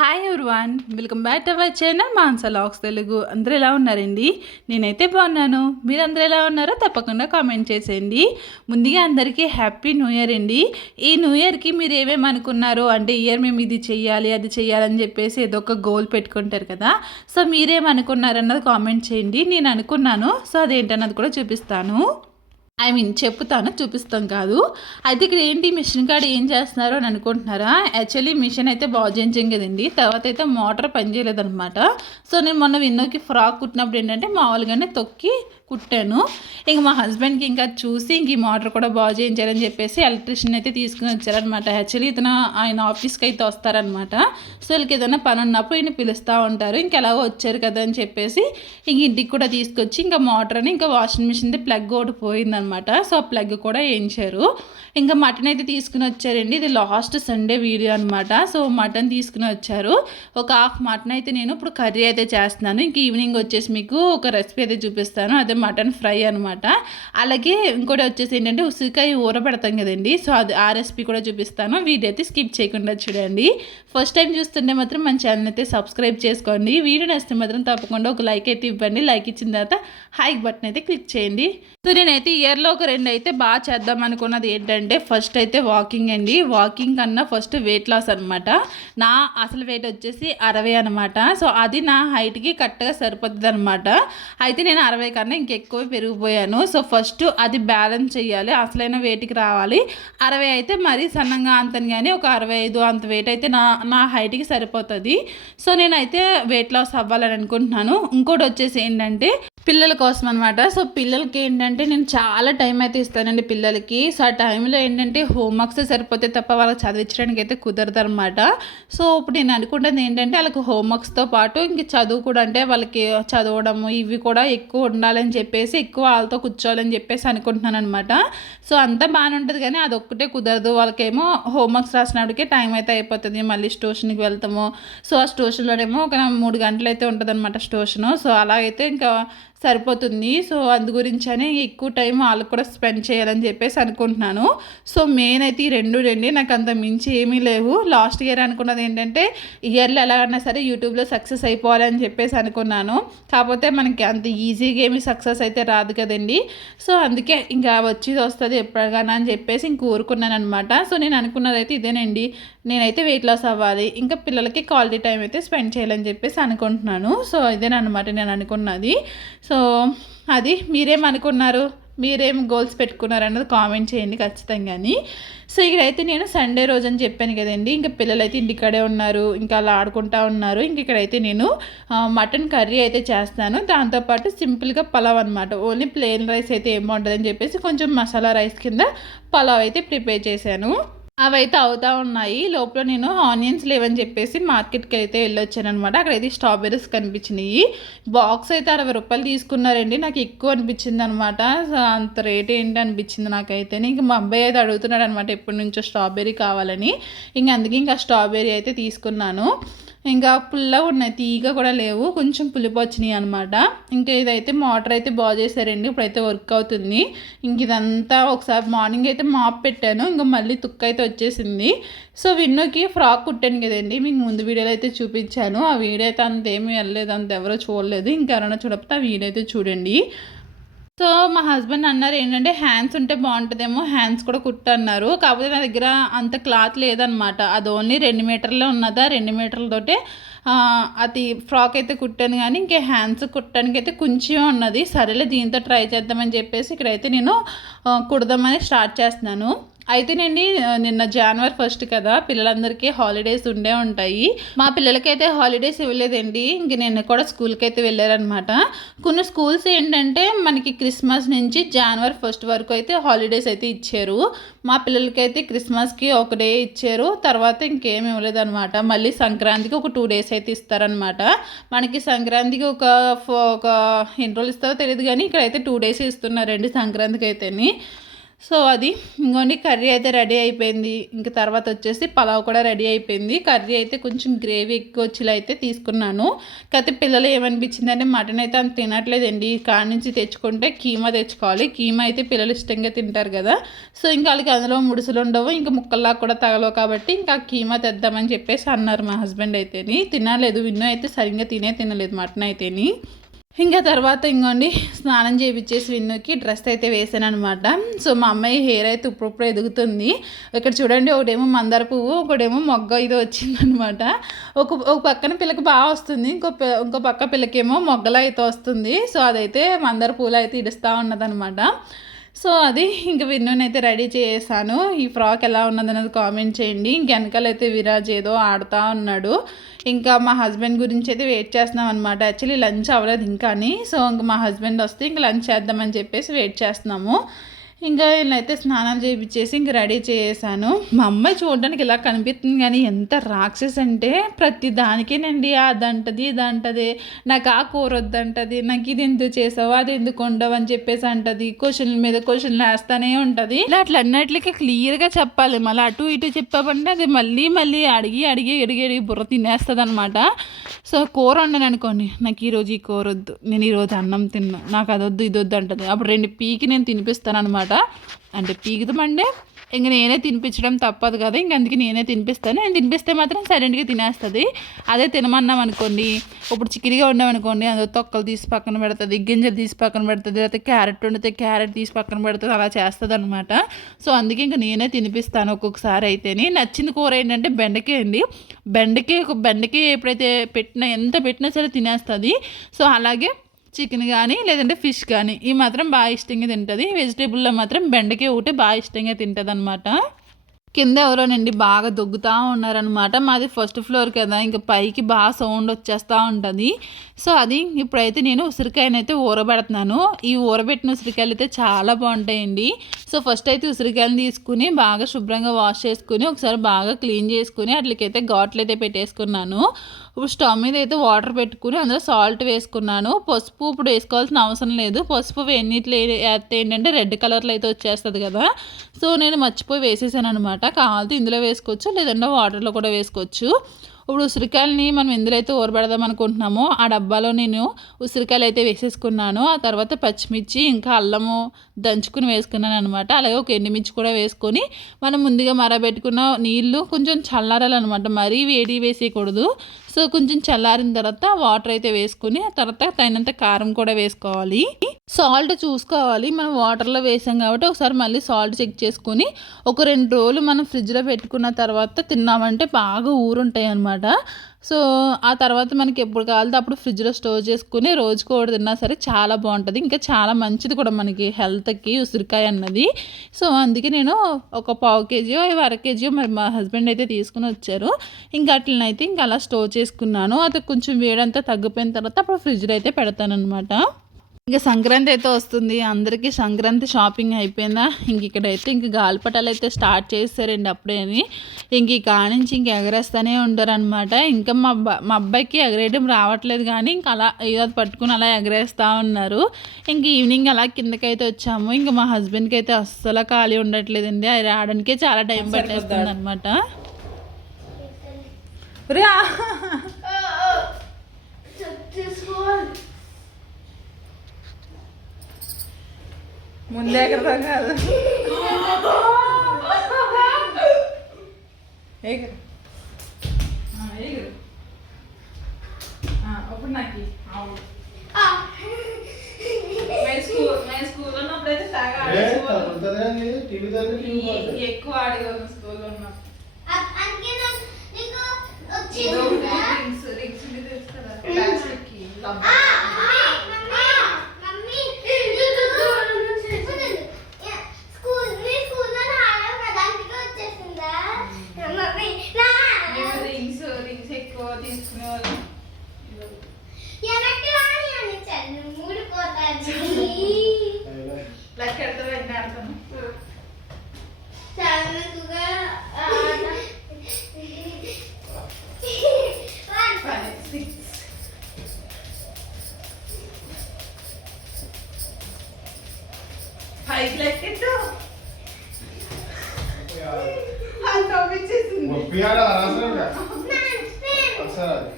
Hi everyone, welcome back to our channel Mansa logs Telugu. అందరూ ఎలా ఉన్నారండి? నేనైతే బాగున్నాను. మీరందరూ ఎలా ఉన్నారో తప్పకుండా కామెంట్ చేసేయండి. ముందుగా అందరికీ హ్యాపీ న్యూ ఇయర్ అండి. ఈ న్యూ ఇయర్కి మీరు ఏమేమి అనుకున్నారు అంటే ఇయర్ మేము ఇది చెయ్యాలి అది చెయ్యాలని చెప్పేసి ఏదో ఒక గోల్ పెట్టుకుంటారు కదా. సో మీరేమనుకున్నారన్నది కామెంట్ చేయండి. నేను అనుకున్నాను, సో అదేంటన్నది కూడా చూపిస్తాను. చెప్తాను, చూపిస్తాం కాదు. అయితే ఇక్కడ ఏంటి మిషన్ కాడ ఏం చేస్తున్నారు అని అనుకుంటున్నారా? యాక్చువల్లీ మిషన్ అయితే బాగు చేయించాం కదండి, తర్వాత అయితే మోటార్ పనిచేయలేదనమాట. సో నేను మొన్న విన్నోకి ఫ్రాక్ కుట్టినప్పుడు ఏంటంటే మామూలుగానే తొక్కి కుట్టాను. ఇంక మా హస్బెండ్కి ఇంకా చూసి ఇంక ఈ మోటార్ కూడా బాగు చేయించారని చెప్పేసి ఎలక్ట్రీషియన్ అయితే తీసుకుని వచ్చారనమాట. యాక్చువల్లీ ఇతను ఆయన ఆఫీస్కి అయితే వస్తారనమాట. సో వీళ్ళకి ఏదైనా పని ఉన్నప్పుడు ఈయన పిలుస్తూ ఉంటారు. ఇంకెలాగో వచ్చారు కదా అని చెప్పేసి ఇంక ఇంటికి కూడా తీసుకొచ్చి ఇంకా మోటార్ అని ఇంకా వాషింగ్ మిషన్ది ప్లగ్ ఒకటి పోయిందనమాట. సో ఆ ప్లగ్ కూడా వేయించారు. ఇంకా మటన్ అయితే తీసుకుని వచ్చారండి. ఇది లాస్ట్ సండే వీడియో అనమాట. సో మటన్ తీసుకుని వచ్చారు. ఒక హాఫ్ మటన్ అయితే నేను ఇప్పుడు కర్రీ అయితే చేస్తున్నాను. ఇంక ఈవినింగ్ వచ్చేసి మీకు ఒక రెసిపీ అయితే చూపిస్తాను, అదే మటన్ ఫ్రై అనమాట. అలాగే ఇంకోటి వచ్చేసి ఏంటంటే ఉసిరికాయ ఊరబెడతాం కదండి, సో అది ఆ రెసిపీ కూడా చూపిస్తాను. వీడియో అయితే స్కిప్ చేయకుండా చూడండి. ఫస్ట్ టైం చూస్తుంటే మాత్రం మన ఛానల్ అయితే సబ్స్క్రైబ్ చేసుకోండి. వీడియో నచ్చితే మాత్రం తప్పకుండా ఒక లైక్ అయితే ఇవ్వండి. లైక్ ఇచ్చిన తర్వాత హైక్ బటన్ అయితే క్లిక్ చేయండి. సో నేనైతే ఇయర్లో ఒక 2 అయితే బాగా చేద్దాం అనుకున్నది ఏంటంటే ఫస్ట్ అయితే వాకింగ్ అండి. వాకింగ్ కన్నా ఫస్ట్ వెయిట్ లాస్ అనమాట. నా అసలు వెయిట్ వచ్చేసి 60 అనమాట. సో అది నా హైట్కి కరెక్ట్గా సరిపోతుంది అనమాట. అయితే నేను 60 కన్నా ఇంకెక్కువ పెరిగిపోయాను. సో ఫస్ట్ అది బ్యాలెన్స్ చేయాలి, అసలైన వెయిట్కి రావాలి. 60 అయితే మరీ సన్నంగా అంతని, కానీ ఒక 65 అంత వెయిట్ అయితే నా హైట్కి సరిపోతుంది. సో నేనైతే వెయిట్ లాస్ అవ్వాలని అనుకుంటున్నాను. ఇంకోటి వచ్చేసి ఏంటంటే పిల్లల కోసం అనమాట. సో పిల్లలకి ఏంటంటే నేను చాలా టైం అయితే ఇస్తానండి పిల్లలకి. సో ఆ టైంలో ఏంటంటే హోంవర్క్స్ సరిపోతే తప్ప వాళ్ళకి చదివించడానికి అయితే కుదరదు అనమాట. సో ఇప్పుడు నేను అనుకుంటుంది ఏంటంటే వాళ్ళకి హోంవర్క్స్తో పాటు ఇంక చదువు కూడా, అంటే వాళ్ళకి చదవడము ఇవి కూడా ఎక్కువ ఉండాలని చెప్పేసి ఎక్కువ వాళ్ళతో కూర్చోవాలని చెప్పేసి అనుకుంటున్నాను అనమాట. సో అంతా బాగానే ఉంటుంది, కానీ అదొక్కటే కుదరదు. వాళ్ళకేమో హోంవర్క్స్ రాసినప్పటికే టైం అయితే అయిపోతుంది, మళ్ళీ ట్యూషన్కి వెళ్తాము. సో ఆ ట్యూషన్లోనేమో ఒక 3 గంటలు అయితే ఉంటుంది అనమాట ట్యూషను. సో అలాగైతే ఇంకా సరిపోతుంది. సో అందు గురించనే ఎక్కువ టైం వాళ్ళకి కూడా స్పెండ్ చేయాలని చెప్పేసి అనుకుంటున్నాను. సో మెయిన్ అయితే ఈ రెండే, నాకు అంత మించి ఏమీ లేవు. లాస్ట్ ఇయర్ అనుకున్నది ఏంటంటే ఇయర్లో ఎలాగన్నా సరే యూట్యూబ్లో సక్సెస్ అయిపోవాలని చెప్పేసి అనుకున్నాను. కాకపోతే మనకి అంత ఈజీగా ఏమి సక్సెస్ అయితే రాదు కదండి. సో అందుకే ఇంకా వచ్చేది వస్తుంది ఎప్పటికైనా అని చెప్పేసి ఇంక ఊరుకున్నాను అనమాట. సో నేను అనుకున్నది అయితే ఇదేనండి. నేనైతే వెయిట్ లాస్ అవ్వాలి, ఇంకా పిల్లలకి క్వాలిటీ టైం అయితే స్పెండ్ చేయాలని చెప్పేసి అనుకుంటున్నాను. సో ఇదేనమాట నేను అనుకున్నది. సో అది మీరేమనుకున్నారు, మీరేం గోల్స్ పెట్టుకున్నారు అన్నది కామెంట్ చేయండి ఖచ్చితంగాని. సో ఇక్కడైతే నేను సండే రోజు అని చెప్పాను కదండి, ఇంకా పిల్లలైతే ఇంటికాడే ఉన్నారు, ఇంకా అలా ఆడుకుంటూ ఉన్నారు. ఇంక ఇక్కడైతే నేను మటన్ కర్రీ అయితే చేస్తాను, దాంతోపాటు సింపుల్గా పలావ్ అనమాట. ఓన్లీ ప్లెయిన్ రైస్ అయితే ఏం బాగుంటుందని చెప్పేసి కొంచెం మసాలా రైస్ కింద పలావ్ అయితే ప్రిపేర్ చేశాను. అవైతే అవుతూ ఉన్నాయి. లోపల నేను ఆనియన్స్ లేవని చెప్పేసి మార్కెట్కి అయితే వెళ్ళొచ్చాను అనమాట. అక్కడైతే స్ట్రాబెర్రీస్ కనిపించినాయి. బాక్స్ అయితే 60 రూపాయలు తీసుకున్నారండి. నాకు ఎక్కువ అనిపించింది అనమాట. అంత రేట్ ఏంటి అనిపించింది నాకైతే. ఇంక మా అబ్బాయి అయితే అడుగుతున్నాడు అనమాట ఎప్పటి నుంచో స్ట్రాబెర్రీ కావాలని. అందుకే ఇంకా స్ట్రాబెర్రీ అయితే తీసుకున్నాను. ఇంకా పుల్లగా ఉన్నాయి, తీగ కూడా లేవు, కొంచెం పులిపు వచ్చినాయి అనమాట. ఇంకా ఇదైతే మోటార్ అయితే బాగు చేశారండి, ఇప్పుడైతే వర్క్ అవుతుంది. ఇంక ఇదంతా ఒకసారి మార్నింగ్ అయితే మాప్ పెట్టాను, ఇంకా మళ్ళీ తుక్క అయితే వచ్చేసింది. సో విన్నోకి ఫ్రాక్ కుట్టాను కదండి, మీకు ముందు వీడియోలో అయితే చూపించాను. ఆ వీడియో అయితే అంతేమీ వెళ్ళలేదు, అంత ఎవరో చూడలేదు. ఇంకెవరైనా చూడకపోతే ఆ వీడియో అయితే చూడండి. సో మా హస్బెండ్ అన్నారు ఏంటంటే హ్యాండ్స్ ఉంటే బాగుంటుందేమో, హ్యాండ్స్ కూడా కుట్టన్నారు. కాకపోతే నా దగ్గర అంత క్లాత్ లేదనమాట. అది ఓన్లీ 2 మీటర్లే ఉన్నదా, 2 మీటర్లతోటే అది ఫ్రాక్ అయితే కుట్టాను. కానీ ఇంకే హ్యాండ్స్ కుట్టడానికి అయితే కొంచెం ఉన్నది. సరేలే దీంతో ట్రై చేద్దామని చెప్పేసి ఇక్కడైతే నేను కుడదామని స్టార్ట్ చేస్తున్నాను. అయితేనండి నిన్న January 1 కదా, పిల్లలందరికీ హాలిడేస్ ఉండే ఉంటాయి. మా పిల్లలకైతే హాలిడేస్ ఇవ్వలేదండి. ఇంక నిన్న కూడా స్కూల్కి అయితే వెళ్ళారనమాట. కొన్ని స్కూల్స్ ఏంటంటే మనకి క్రిస్మస్ నుంచి January 1 వరకు అయితే హాలిడేస్ అయితే ఇచ్చారు. మా పిల్లలకైతే క్రిస్మస్కి ఒక డే ఇచ్చారు, తర్వాత ఇంకేమి ఇవ్వలేదన్నమాట. మళ్ళీ సంక్రాంతికి ఒక 2 డేస్ అయితే ఇస్తారనమాట. మనకి సంక్రాంతికి ఒక ఎన్ని రోజులు ఇస్తారో తెలియదు, కానీ ఇక్కడైతే 2 డేస్ ఇస్తున్నారండి సంక్రాంతికి అయితేని. సో అది ఇంకోండి కర్రీ అయితే రెడీ అయిపోయింది. ఇంకా తర్వాత వచ్చేసి పలావ్ కూడా రెడీ అయిపోయింది. కర్రీ అయితే కొంచెం గ్రేవీ ఎక్కువ వచ్చేలా అయితే తీసుకున్నాను. కాకపోతే పిల్లలు ఏమనిపించిందంటే మటన్ అయితే అంత తినట్లేదండి. కాడ నుంచి తెచ్చుకుంటే కీమా తెచ్చుకోవాలి. కీమా అయితే పిల్లలు ఇష్టంగా తింటారు కదా. సో ఇంకా వాళ్ళకి అందులో ముడుసులు ఉండవు, ఇంకా ముక్కల్లా కూడా తగలవు కాబట్టి ఇంకా కీమా తెద్దామని చెప్పేసి అన్నారు మా హస్బెండ్ అయితేని. తినలేదు, విన్ను అయితే సరిగ్గా తినలేదు మటన్ అయితేని. ఇంకా తర్వాత ఇంకోండి స్నానం చేయించేసి విన్నుకి డ్రెస్ అయితే వేసాను అనమాట. సో మా అమ్మాయి హెయిర్ అయితే ఇప్పుడు ఎదుగుతుంది. ఇక్కడ చూడండి, ఒకటేమో మందార పువ్వు, ఒకటేమో మొగ్గ ఇది వచ్చిందనమాట. ఒక పక్కన పిల్లకి బాగా వస్తుంది, ఇంకో పక్క పిల్లకేమో మొగ్గలా అయితే వస్తుంది. సో అదైతే మందార పువ్వులు అయితే ఇడుస్తూ ఉన్నదనమాట. సో అది ఇంక విన్నునైతే రెడీ చేసాను. ఈ ఫ్రాక్ ఎలా ఉన్నదన్నది కామెంట్ చేయండి. ఇంక వెనకాలైతే విరాజ్ ఏదో ఆడుతూ ఉన్నాడు. ఇంకా మా హస్బెండ్ గురించి అయితే వెయిట్ చేస్తున్నాం అనమాట. యాక్చువల్లీ లంచ్ అవ్వలేదు ఇంకా అని. సో ఇంక మా హస్బెండ్ వస్తే ఇంక లంచ్ చేద్దామని చెప్పేసి వెయిట్ చేస్తున్నాము. ఇంకా వీళ్ళైతే స్నానాలు చేయించేసి ఇంక రెడీ చేసాను. మా అమ్మాయి చూడడానికి ఇలా కనిపిస్తుంది కానీ ఎంత రాక్షస్ అంటే ప్రతి దానికేనండి అదంటది ఇదంటది, నాకు ఆ కూర వద్దంటది, నాకు ఇది ఎందుకు చేసావు అది ఎందుకు ఉండవు అని చెప్పేసి అంటది. క్వశ్చన్ల మీద క్వశ్చన్లు వేస్తూనే ఉంటుంది. ఇలా అట్లా అన్నట్లకి క్లియర్గా చెప్పాలి. మళ్ళీ అటు ఇటు చెప్పామంటే అది మళ్ళీ మళ్ళీ అడిగి బుర్ర తినేస్తుంది అనమాట. సో కూర వండను అనుకోండి, నాకు ఈరోజు ఈ కూర వద్దు, నేను ఈరోజు అన్నం తిన్నా, నాకు అదొద్దు ఇదొద్దు అంటది. అప్పుడు 2 పీకి నేను తినిపిస్తాను అనమాట. అంటే పీకుదామంటే ఇంక నేనే తినిపించడం తప్పదు కదా, ఇంక అందుకే నేనే తినిపిస్తాను. నేను తినిపిస్తే మాత్రం సైలెంట్గా తినేస్తుంది. అదే తినమన్నాం అనుకోండి, ఇప్పుడు చికెన్గా వండామనుకోండి, అందులో తొక్కలు తీసి పక్కన పెడుతుంది, గింజలు తీసి పక్కన పెడుతుంది, లేకపోతే క్యారెట్ వండితే క్యారెట్ తీసి పక్కన పెడుతుంది, అలా చేస్తుంది అనమాట. సో అందుకే ఇంక నేనే తినిపిస్తాను ఒక్కొక్కసారి అయితేని. నచ్చిన కూర ఏంటంటే బెండకాయ అండి. బెండకాయ ఎప్పుడైతే ఎంత పెట్టినా సరే తినేస్తుంది. సో అలాగే చికెన్ కానీ లేదంటే ఫిష్ కానీ ఈ మాత్రం బాగా ఇష్టంగా తింటుంది. వెజిటేబుల్లో మాత్రం బెండకాయ ఒకటే బాగా ఇష్టంగా తింటుంది అనమాట. కింద ఎవరోనండి బాగా దొగ్గుతూ ఉన్నారనమాట. మాది ఫస్ట్ ఫ్లోర్ కదా, ఇంకా పైకి బాగా సౌండ్ వచ్చేస్తూ ఉంటుంది. సో అది ఇప్పుడైతే నేను ఉసిరికాయనైతే ఊరబెడుతున్నాను. ఈ ఊరబెట్టిన ఉసిరికాయలు అయితే చాలా బాగుంటాయండి. సో ఫస్ట్ అయితే ఉసిరికాయలు తీసుకుని బాగా శుభ్రంగా వాష్ చేసుకుని ఒకసారి బాగా క్లీన్ చేసుకుని అట్లకైతే ఘాట్లు అయితే పెట్టేసుకున్నాను. ఇప్పుడు స్టవ్ మీద అయితే వాటర్ పెట్టుకుని అందులో సాల్ట్ వేసుకున్నాను. పసుపు ఇప్పుడు వేసుకోవాల్సిన అవసరం లేదు. పసుపు వేడినీటిలో వేస్తే ఏంటంటే రెడ్ కలర్లో అయితే వచ్చేస్తుంది కదా. సో నేను మర్చిపోయి వేసేసాను అనమాట. కావాలంటే ఇందులో వేసుకోవచ్చు, లేదంటే వాటర్లో కూడా వేసుకోవచ్చు. ఇప్పుడు ఉసిరికాయలని మనం ఎందులో అయితే ఊరబెడదాం అనుకుంటున్నామో ఆ డబ్బాలో నేను ఉసిరికాయలు అయితే వేసేసుకున్నాను. ఆ తర్వాత పచ్చిమిర్చి ఇంకా అల్లము దంచుకుని వేసుకున్నాను అనమాట. అలాగే ఒక ఎండుమిర్చి కూడా వేసుకొని మనం ముందుగా మరబెట్టుకున్న నీళ్ళు కొంచెం చల్లారాలన్నమాట, మరీ వేడి వేసేయకూడదు. సో కొంచెం చల్లారిన తర్వాత వాటర్ అయితే వేసుకుని ఆ తర్వాత తగినంత కారం కూడా వేసుకోవాలి. సాల్ట్ చూసుకోవాలి, మనం వాటర్లో వేసాం కాబట్టి ఒకసారి మళ్ళీ సాల్ట్ చెక్ చేసుకుని ఒక 2 రోజులు మనం ఫ్రిడ్జ్లో పెట్టుకున్న తర్వాత తిన్నామంటే బాగా ఊరుంటాయి అన్నమాట. సో ఆ తర్వాత మనకి ఎప్పుడు కావాలితే అప్పుడు ఫ్రిడ్జ్లో స్టోర్ చేసుకుని రోజుకు ఒకటి తిన్నా సరే చాలా బాగుంటుంది. ఇంకా చాలా మంచిది కూడా మనకి హెల్త్కి ఉసిరికాయ అన్నది. సో అందుకే నేను ఒక 1/2 కేజీ 1/2 కేజీ మరి మా హస్బెండ్ అయితే తీసుకుని వచ్చారు. ఇంకా అట్లనైతే ఇంకా అలా స్టోర్ చేసుకున్నాను. అది కొంచెం వేడంతా తగ్గిపోయిన తర్వాత అప్పుడు ఫ్రిడ్జ్లో అయితే పెడతాను అనమాట. ఇంకా సంక్రాంతి అయితే వస్తుంది, అందరికీ సంక్రాంతి షాపింగ్ అయిపోయిందా. ఇక్కడైతే ఇంక గాలిపటాలు అయితే స్టార్ట్ చేస్తారండి అప్పుడే అని. ఇంక ఈ కానించి ఇంక ఎగరేస్తూనే ఉంటారు అనమాట. ఇంకా మా అబ్బాయికి ఎగరేయడం రావట్లేదు కానీ ఇంకా అలా ఏదో పట్టుకుని అలా ఎగరేస్తూ ఉన్నారు. ఇంక ఈవినింగ్ అలా కిందకైతే వచ్చాము. ఇంకా మా హస్బెండ్కి అయితే అస్సలు ఖాళీ ఉండట్లేదండి, అది రావడానికే చాలా టైం పట్టేస్తుంది అనమాట. ముందే ఎగరదాం కాదు, ఎగురు అప్పుడు నాకు స్కూల్లో ఉన్నప్పుడైతే ఎక్కువ ఆడేవాళ్ళం స్కూల్లో ఉన్నప్పుడు. పైకి లెక్కెట్టు, రాదు.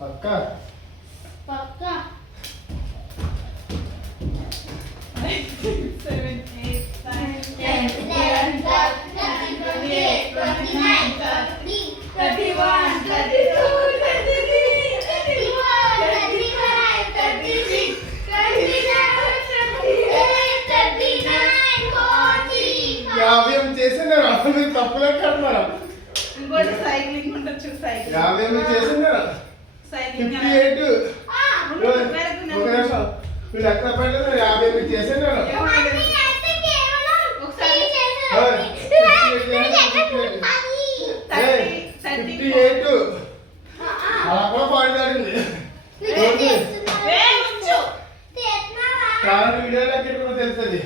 పక్క యాభై చేసినారా మీరు తప్పులే కడతారా ఇంకోటి సైక్లింగ్ ఉండొచ్చు సైక్లింగ్ 50 చేసినారా సైక్లింగ్ 58 ఒక నిమిషం మీరు ఎక్కడ పెట్టారు 50 చేసినారా ఒకసారి 58 అలా కూడా పాడినారండి కారణం వీడియోలోకి కూడా తెలుస్తుంది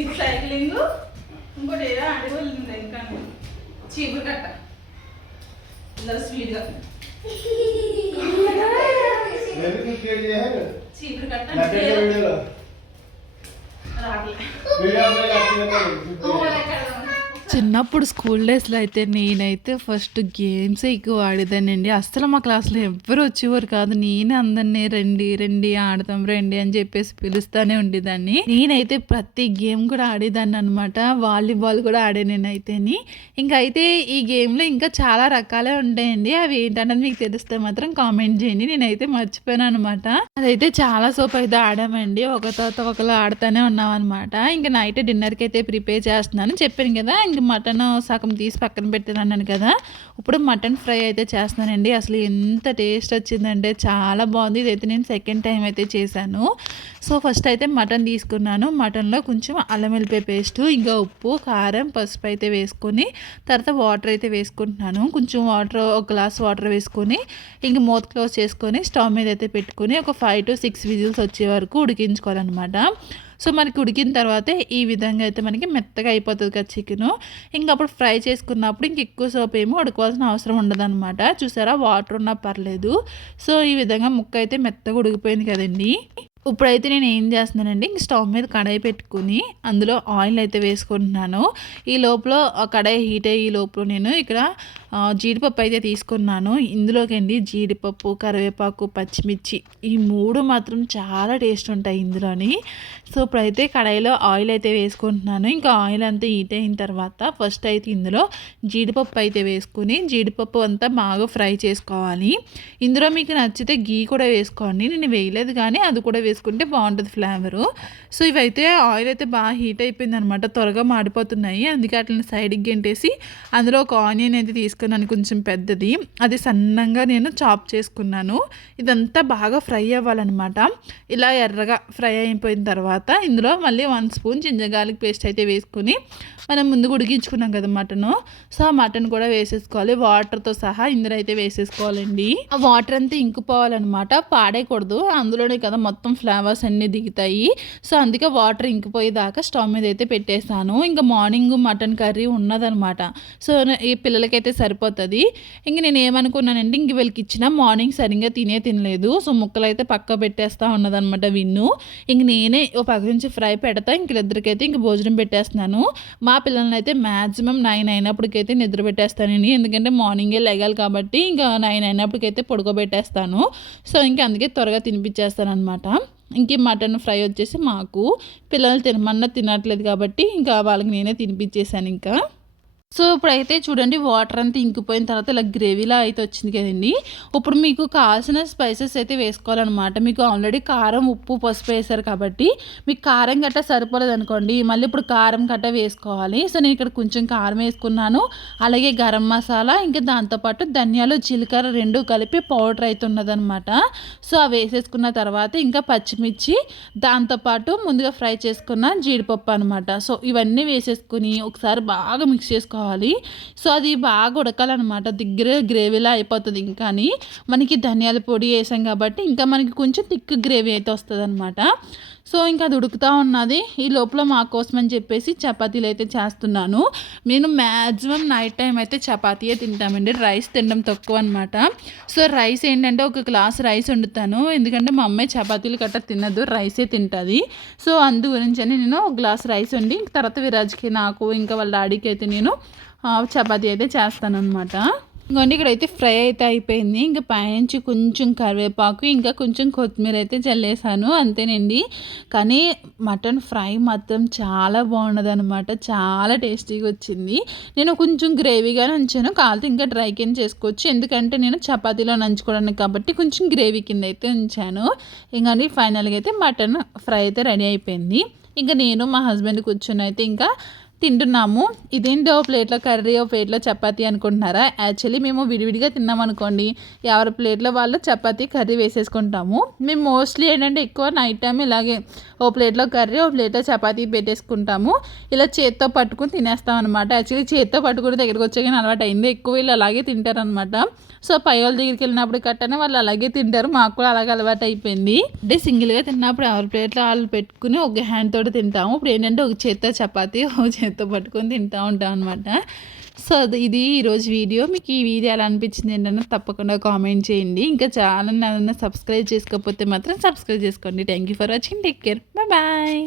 ఇది సైక్లింగ్ ఇంకోటి ఏదో అడవులు ఉంది ఇంకా చీపురు కట్ట ఇలా స్పీడ్గా చీపురు కట్ట చిన్నప్పుడు స్కూల్ డేస్లో అయితే నేనైతే ఫస్ట్ గేమ్స్ ఎక్కువ ఆడేదానండి. అస్సలు మా క్లాస్లో ఎవ్వరు వచ్చేవారు కాదు. నేనే అందరినీ రండి రండి ఆడతాం రండి అని చెప్పేసి పిలుస్తూనే ఉండేదాన్ని. నేనైతే ప్రతి గేమ్ కూడా ఆడేదాన్ని అనమాట. వాలీబాల్ కూడా ఆడే నేనైతేని. ఇంకా అయితే ఈ గేమ్లో ఇంకా చాలా రకాలే ఉంటాయండి. అవి ఏంటన్నది మీకు తెలిస్తే మాత్రం కామెంట్ చేయండి. నేనైతే మర్చిపోయాను అనమాట. అదైతే చాలా సోపు అయితే ఆడామండి. ఒక తర్వాత ఒకరు ఆడుతూనే ఉన్నాం అనమాట. ఇంకా నైట్ డిన్నర్కి అయితే ప్రిపేర్ చేస్తున్నాను చెప్పాను కదా. మటన్ సగం తీసి పక్కన పెట్టాను కదా. ఇప్పుడు మటన్ ఫ్రై అయితే చేస్తున్నానండి. అసలు ఎంత టేస్ట్ వచ్చిందంటే చాలా బాగుంది. ఇదైతే నేను సెకండ్ టైం అయితే చేశాను. సో ఫస్ట్ అయితే మటన్ తీసుకున్నాను. మటన్లో కొంచెం అల్లం వెల్లిపాయ పేస్ట్, ఇంకా ఉప్పు, కారం, పసుపు అయితే వేసుకొని తర్వాత వాటర్ అయితే వేసుకుంటున్నాను. కొంచెం వాటర్, ఒక గ్లాస్ వాటర్ వేసుకొని ఇంక మూత క్లోజ్ చేసుకొని స్టవ్ మీద అయితే పెట్టుకొని ఒక 5 to 6 విజిల్స్ వచ్చే వరకు ఉడికించుకోవాలన్నమాట. సో మనకి ఉడికిన తర్వాతే ఈ విధంగా అయితే మనకి మెత్తగా అయిపోతుంది కదా చికెను. ఇంకా అప్పుడు ఫ్రై చేసుకున్నప్పుడు ఇంక ఎక్కువ సేపు ఏమో ఉడకవలసిన అవసరం ఉండదన్నమాట. చూసారా, వాటర్ ఉన్నా పర్లేదు. సో ఈ విధంగా ముక్క అయితే మెత్తగా ఉడికిపోయింది కదండి. ఇప్పుడైతే నేను ఏం చేస్తున్నానండి, ఇంక స్టవ్ మీద కడాయి పెట్టుకుని అందులో ఆయిల్ అయితే వేసుకుంటున్నాను. ఈ లోపల కడాయి హీట్ అయ్యే లోపల నేను ఇక్కడ జీడిపప్పు అయితే తీసుకున్నాను. ఇందులోకి అండి జీడిపప్పు, కరివేపాకు, పచ్చిమిర్చి ఈ 3 మాత్రం చాలా టేస్ట్ ఉంటాయి ఇందులోని. సో ఇప్పుడైతే కడాయిలో ఆయిల్ అయితే వేసుకుంటున్నాను. ఇంకా ఆయిల్ అంతా హీట్ అయిన తర్వాత ఫస్ట్ అయితే ఇందులో జీడిపప్పు అయితే వేసుకుని జీడిపప్పు అంతా బాగా ఫ్రై చేసుకోవాలి. ఇందులో మీకు నచ్చితే గీ కూడా వేసుకోండి. నేను వేయలేదు కానీ అది కూడా వేసుకుంటే బాగుంటుంది ఫ్లేవరు. సో ఇవైతే ఆయిల్ అయితే బాగా హీట్ అయిపోయింది అనమాట. త్వరగా మాడిపోతున్నాయి. అందుకే అట్లా సైడ్కి గెంటేసి అందులో ఒక ఆనియన్ అయితే తీసుకున్నాను, కొంచెం పెద్దది. అది సన్నంగా నేను చాప్ చేసుకున్నాను. ఇదంతా బాగా ఫ్రై అవ్వాలన్నమాట. ఇలా ఎర్రగా ఫ్రై అయిపోయిన తర్వాత ఇందులో మళ్ళీ 1 స్పూన్ జింజర్ గార్లిక్ పేస్ట్ అయితే వేసుకుని మనం ముందు ఉడికించుకున్నాం కదా మటను. సో ఆ మటన్ కూడా వేసేసుకోవాలి వాటర్తో సహా. ఇందులో అయితే వేసేసుకోవాలండి. ఆ వాటర్ అంతా ఇంకిపోవాలన్నమాట, పాడేయకూడదు. అందులోనే కదా మొత్తం ఫ్లేవర్స్ అన్నీ దిగుతాయి. సో అందుకే వాటర్ ఇంకిపోయేదాకా స్టవ్ మీద అయితే పెట్టేస్తాను. ఇంకా మార్నింగ్ మటన్ కర్రీ ఉన్నదనమాట. సో ఈ పిల్లలకైతే సరిపోతుంది. ఇంక నేను ఏమనుకున్నానంటే ఇంక వీళ్ళకి ఇచ్చిన మార్నింగ్ సరిగ్గా తినలేదు. సో ముక్కలు అయితే పక్క పెట్టేస్తా ఉన్నదనమాట విన్ను. ఇంక నేనే ఓ పక్క నుంచి ఫ్రై పెడతా. ఇంక ఇద్దరికైతే ఇంక భోజనం పెట్టేస్తున్నాను. మా పిల్లల్ని అయితే మ్యాక్సిమం 9 అయినప్పటికైతే నిద్ర పెట్టేస్తానండి. ఎందుకంటే మార్నింగే లెగాలి కాబట్టి ఇంకా 9 అయినప్పటికైతే పడుకోబెట్టేస్తాను. సో ఇంకా అందుకే త్వరగా తినిపించేస్తాను అనమాట. ఇంక మటన్ ఫ్రై వచ్చేసి మాకు పిల్లలు తినట్లేదు కాబట్టి ఇంకా వాళ్ళకి నేనే తినిపించేసాను ఇంకా. సో ఇప్పుడైతే చూడండి వాటర్ అంతా ఇంకిపోయిన తర్వాత ఇలా గ్రేవీలా అయితే వచ్చింది కదండి. ఇప్పుడు మీకు కావాల్సిన స్పైసెస్ అయితే వేసుకోవాలన్నమాట. మీకు ఆల్రెడీ కారం, ఉప్పు, పసుపు వేసారు కాబట్టి మీకు కారం గట్ట సరిపోలేదు అనుకోండి, మళ్ళీ ఇప్పుడు కారం గట్ట వేసుకోవాలి. సో నేను ఇక్కడ కొంచెం కారం వేసుకున్నాను, అలాగే గరం మసాలా, ఇంకా దాంతోపాటు ధనియాలు, జీలకర్ర 2 కలిపి పౌడర్ అయితే ఉన్నదనమాట. సో అవి వేసేసుకున్న తర్వాత ఇంకా పచ్చిమిర్చి, దాంతోపాటు ముందుగా ఫ్రై చేసుకున్న జీడిపప్పు అనమాట. సో ఇవన్నీ వేసేసుకుని ఒకసారి బాగా మిక్స్ చేసుకోవాలి. సో అది బాగా ఉడకాలన్నమాట. దగ్గర గ్రేవీలా అయిపోతుంది. ఇంకా మనకి ధనియాల పొడి వేసాం కాబట్టి ఇంకా మనకి కొంచెం థిక్ గ్రేవీ అయితే వస్తుంది అనమాట. సో ఇంకా అది ఉడుకుతూ ఉన్నది. ఈ లోపల మా కోసం అని చెప్పేసి చపాతీలు అయితే చేస్తున్నాను. నేను మ్యాక్సిమం నైట్ టైం అయితే చపాతీయే తింటామండి, రైస్ తినడం తక్కువ అనమాట. సో రైస్ ఏంటంటే ఒక గ్లాస్ రైస్ వండుతాను, ఎందుకంటే మా అమ్మాయి చపాతీలు గట్రా తినదు, రైసే తింటుంది. సో అందు గురించి అని నేను ఒక గ్లాస్ రైస్ వండి తర్వాత విరాజ్కి, నాకు ఇంకా వాళ్ళ డాడీకి అయితే నేను చపాతీ అయితే చేస్తాను అనమాట. ఇంకోండి ఇక్కడైతే ఫ్రై అయితే అయిపోయింది. ఇంకా పైనుంచి కొంచెం కరివేపాకు ఇంకా కొంచెం కొత్తిమీర అయితే చల్లేసాను, అంతేనండి. కానీ మటన్ ఫ్రై మాత్రం చాలా బాగున్నది అనమాట, చాలా టేస్టీగా వచ్చింది. నేను కొంచెం గ్రేవీగానే ఉంచాను, కాలితే ఇంకా డ్రై కింద చేసుకోవచ్చు, ఎందుకంటే నేను చపాతీలో నంచుకోవడానికి కాబట్టి కొంచెం గ్రేవీ కింద అయితే ఉంచాను. ఇంకా ఫైనల్గా అయితే మటన్ ఫ్రై అయితే రెడీ అయిపోయింది. ఇంకా నేను మా హస్బెండ్ కూర్చొని అయితే ఇంకా తింటున్నాము. ఇదేంటి ఓ ప్లేట్లో కర్రీ ఓ ప్లేట్లో చపాతీ అనుకుంటున్నారా? యాక్చువల్లీ మేము విడివిడిగా తిన్నామనుకోండి, ఎవరి ప్లేట్లో వాళ్ళు చపాతీ కర్రీ వేసేసుకుంటాము. మేము మోస్ట్లీ ఏంటంటే ఎక్కువ నైట్ టైం ఇలాగే ఓ ప్లేట్లో కర్రీ ఓ ప్లేట్లో చపాతీ పెట్టేసుకుంటాము, ఇలా చేత్తో పట్టుకుని తినేస్తాం అనమాట. యాక్చువల్లీ చేత్తో పట్టుకుని దగ్గరికి వచ్చే కానీ అలవాటు అయింది, ఎక్కువ వీళ్ళు అలాగే తింటారనమాట. సో పై వాళ్ళ దగ్గరికి వెళ్ళినప్పుడు కట్టనే వాళ్ళు అలాగే తింటారు, మాకు కూడా అలాగే అలవాటు అయిపోయింది. అంటే సింగిల్గా తిన్నప్పుడు ఎవరి ప్లేట్లో వాళ్ళు పెట్టుకుని ఒక హ్యాండ్ తోటి తింటాము. ఇప్పుడు ఏంటంటే ఒక చేత్తో చపాతీ ఒక చేత్తో పట్టుకొని తింటూ ఉంటాం అనమాట. సో ఇది ఈరోజు వీడియో. మీకు ఈ వీడియో ఎలా అనిపించింది ఏంటన్నా తప్పకుండా కామెంట్ చేయండి. ఇంకా ఛానల్ని ఏదైనా సబ్స్క్రైబ్ చేసుకోకపోతే మాత్రం సబ్స్క్రైబ్ చేసుకోండి. Thank you for watching. Take care. Bye.